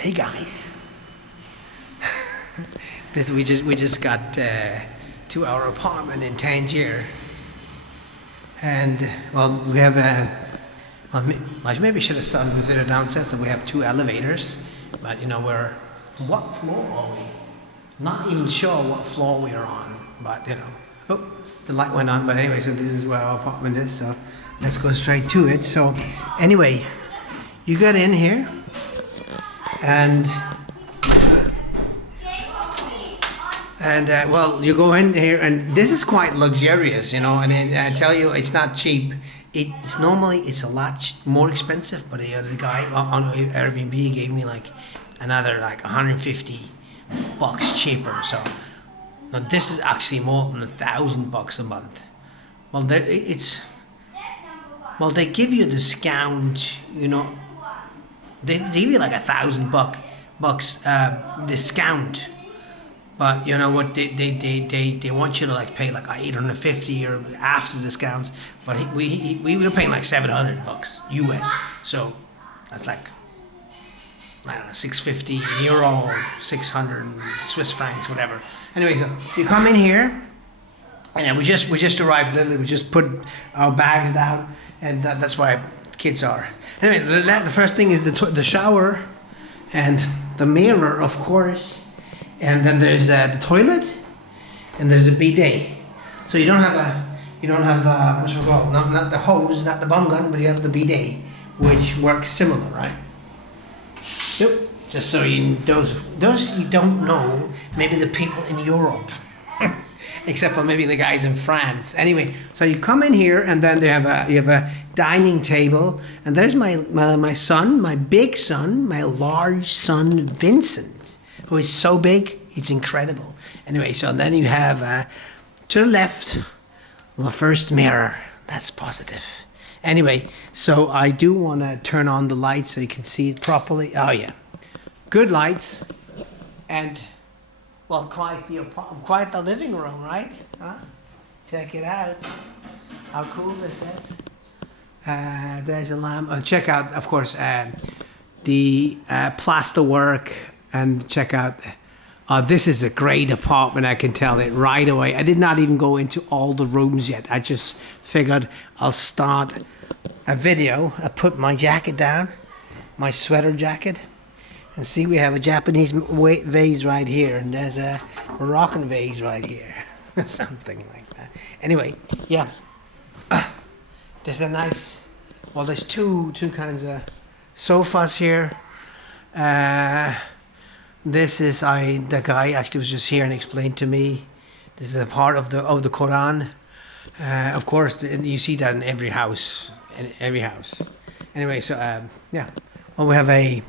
Hey guys, we just got to our apartment in Tangier, and well, we have maybe I should have started the video downstairs. So we have 2 elevators, but you know what floor are we? Not even sure what floor we are on, but you know, oh, the light went on. But anyway, so this is where our apartment is. So let's go straight to it. So anyway, you got in here. And well, you go in here, and this is quite luxurious, you know. And I tell you, it's not cheap. It's normally a lot more expensive, but the guy on Airbnb gave me like another like $150 cheaper. So now this is actually more than $1,000 a month. Well, they give you a discount, you know. They give you like $1,000 discount, but you know what? They want you to like pay like $850 or after discounts. But we were paying like $700 US, so that's like I don't know, 650 euro, 600 Swiss francs, whatever. Anyway, so you come in here, and we just arrived. Literally, we just put our bags down, and that's why kids are. Anyway, the first thing is the shower and the mirror, of course, and then there's the toilet and there's a bidet. So you don't have the what's it called? Not the hose, not the bum gun, but you have the bidet, which works similar, right? Yep. Just so those you don't know, maybe the people in Europe. Except for maybe the guys in France. Anyway, so you come in here, and then you have a dining table, and there's my son, my big son, my large son Vincent, who is so big, it's incredible. Anyway, so then you have to the left the first mirror. That's positive. Anyway, so I do want to turn on the lights so you can see it properly. Oh yeah, good lights, and. Well, quite the living room, right? Huh? Check it out. How cool this is. There's a lamp. Check out, of course, the plaster work, and check out. This is a great apartment. I can tell it right away. I did not even go into all the rooms yet. I just figured I'll start a video. I put my jacket down, my sweater jacket. And see, we have a Japanese vase right here, and there's a Moroccan vase right here. Something like that. Anyway, yeah. There's a nice, well, there's two kinds of sofas here. This is, the guy actually was just here and explained to me. This is a part of the Quran. Of course, you see that in every house. Anyway, so, yeah. Well, we have a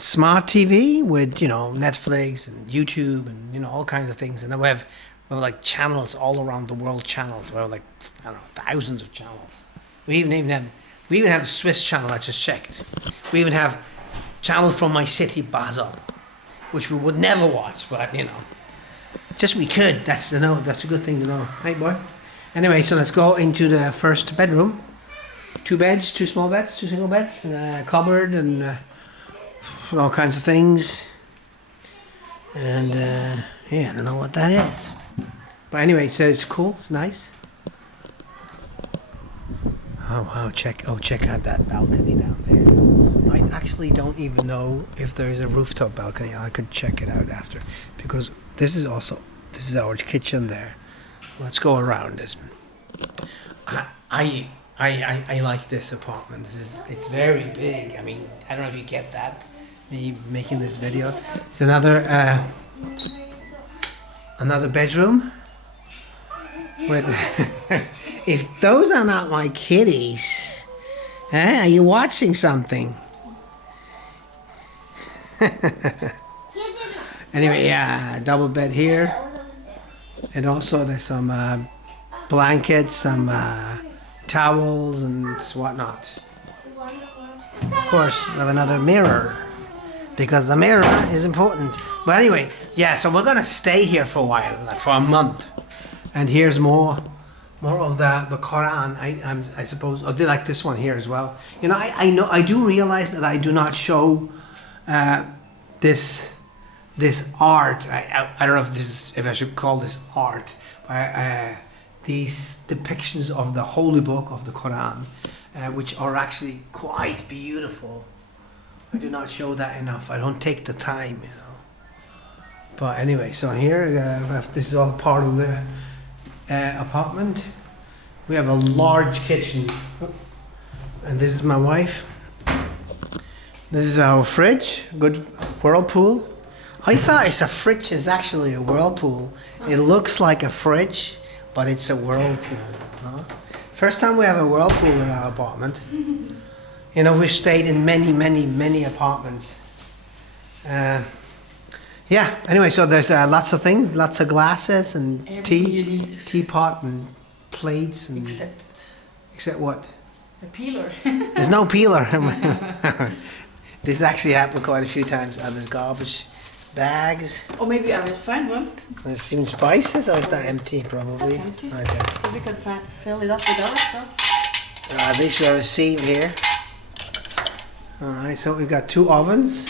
smart TV with, you know, Netflix and YouTube and, you know, all kinds of things. And then we have like channels all around the world, channels. We have like, I don't know, thousands of channels. We even have a Swiss channel. I just checked. We even have channels from my city, Basel, which we would never watch, but you know, just we could. That's a good thing to know, right, boy? Anyway, so let's go into the first bedroom. 2 beds, 2 small beds, 2 single beds, and a cupboard, and all kinds of things, and yeah, I don't know what that is, but anyway, so it's cool, it's nice. Oh wow, check out that balcony down there. I actually don't even know if there is a rooftop balcony. I could check it out after, because this is our kitchen there. Let's go around it. I like this apartment. It's very big. I mean, I don't know if you get that, me making this video. It's another bedroom with if those are not my kitties, are you watching something? Anyway, yeah, double bed here, and also there's some blankets, some towels and whatnot. Of course, we have another mirror, because the mirror is important. But anyway, yeah, so we're gonna stay here for a while, like for a month. And here's more of the Quran, I suppose. Oh, they like this one here as well. You know, I do realize that I do not show this art. I don't know if I should call this art. These depictions of the holy book of the Quran, which are actually quite beautiful. I do not show that enough. I don't take the time, you know. But anyway, so here this is all part of the apartment. We have a large kitchen, and this is my wife. This is our fridge. Good whirlpool. I thought it's a fridge. It's actually a whirlpool. It looks like a fridge, but it's a whirlpool. Huh? First time we have a whirlpool in our apartment. You know, we've stayed in many apartments. Yeah, anyway, so there's lots of things, lots of glasses and teapot and plates. And except what? A peeler. There's no peeler. This actually happened quite a few times. There's garbage bags. Or maybe I will find one. There's some spices, or is that empty? Probably. That's empty. Oh, it's empty. So we can fill it up with our stuff. This we have a sieve here. Alright, so we've got 2 ovens.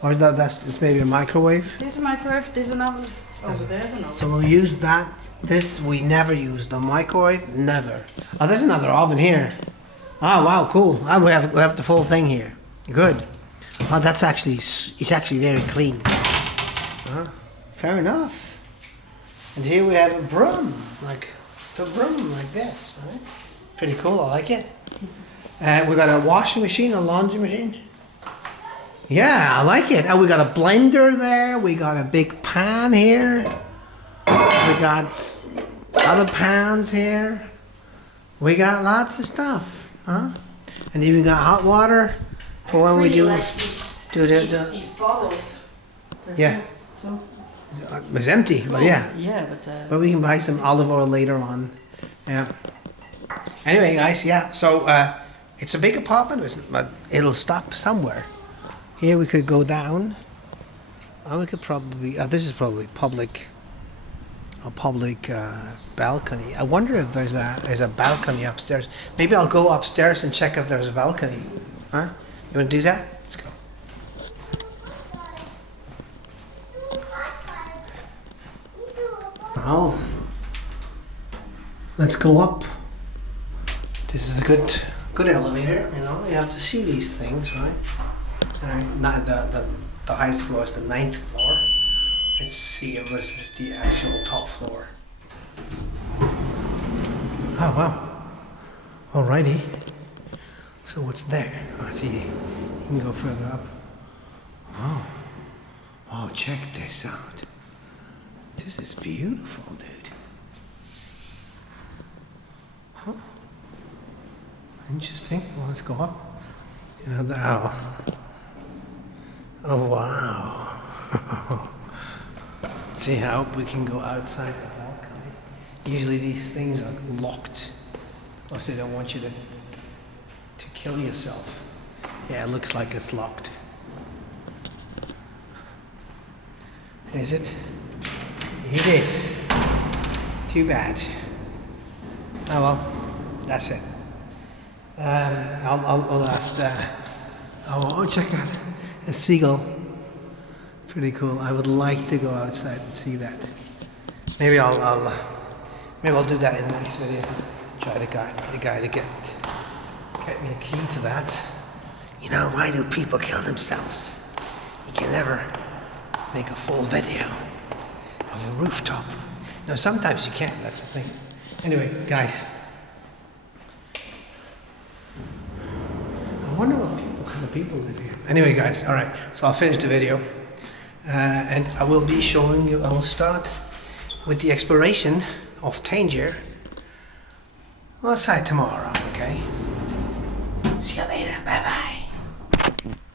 Or it's maybe a microwave. There's a microwave, there's an oven. Over there's an oven. So we'll use that. This we never use. The microwave, never. Oh, there's another oven here. Oh, wow, cool. Oh, we have the full thing here. Good. Oh, it's actually very clean. Fair enough. And here we have a broom, like this, right? Pretty cool, I like it. We got a washing machine, a laundry machine. Yeah, I like it. And we got a blender there. We got a big pan here. We got other pans here. We got lots of stuff, huh? And even got hot water for when we do these bottles. Yeah. So. It's empty, but yeah. Yeah, but we can buy some olive oil later on. Yeah. Anyway, guys, yeah. So it's a big apartment, but it'll stop somewhere. Here we could go down. We could probably. This is probably a public balcony. I wonder if there's a balcony upstairs. Maybe I'll go upstairs and check if there's a balcony. Huh? You want to do that? Let's go. Oh, let's go up. This is a good elevator. You know, you have to see these things, right? Not the highest floor is the 9th floor. Let's see if this is the actual top floor. Oh wow! Alrighty. So what's there? I see. You can go further up. Oh, check this out. This is beautiful, dude. Huh? Interesting. Well, let's go up. You know, oh wow. See how we can go outside the balcony. Usually these things are locked, or they don't want you to kill yourself. Yeah, it looks like it's locked. Is it? It is. Too bad. Oh well, that's it. I'll ask. Oh, check out a seagull. Pretty cool. I would like to go outside and see that. Maybe I'll do that in the next video. Try the guy to get me a key to that. You know, why do people kill themselves? You can never make a full video of a rooftop. No, sometimes you can't. That's the thing. Anyway, guys. I wonder what kind of people live here. Anyway, guys. All right. So I'll finish the video. And I will be showing you, I will start with the exploration of Tangier outside tomorrow, okay? See you later.